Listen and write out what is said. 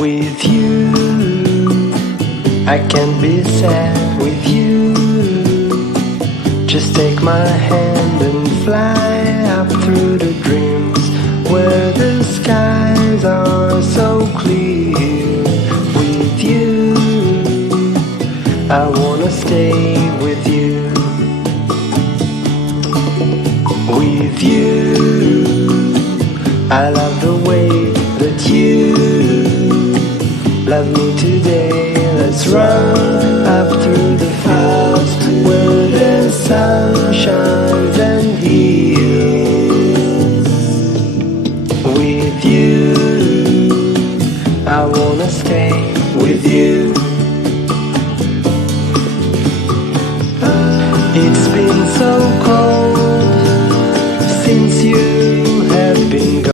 With you, I can't be sad with you. Just take my hand and fly up through the dreams where the skies are so clear. With you, I wanna stay with you. With you, I love the way that you love me today. Let's run up through the fields where the sun shines and heals. With you, I wanna stay with you. It's been so cold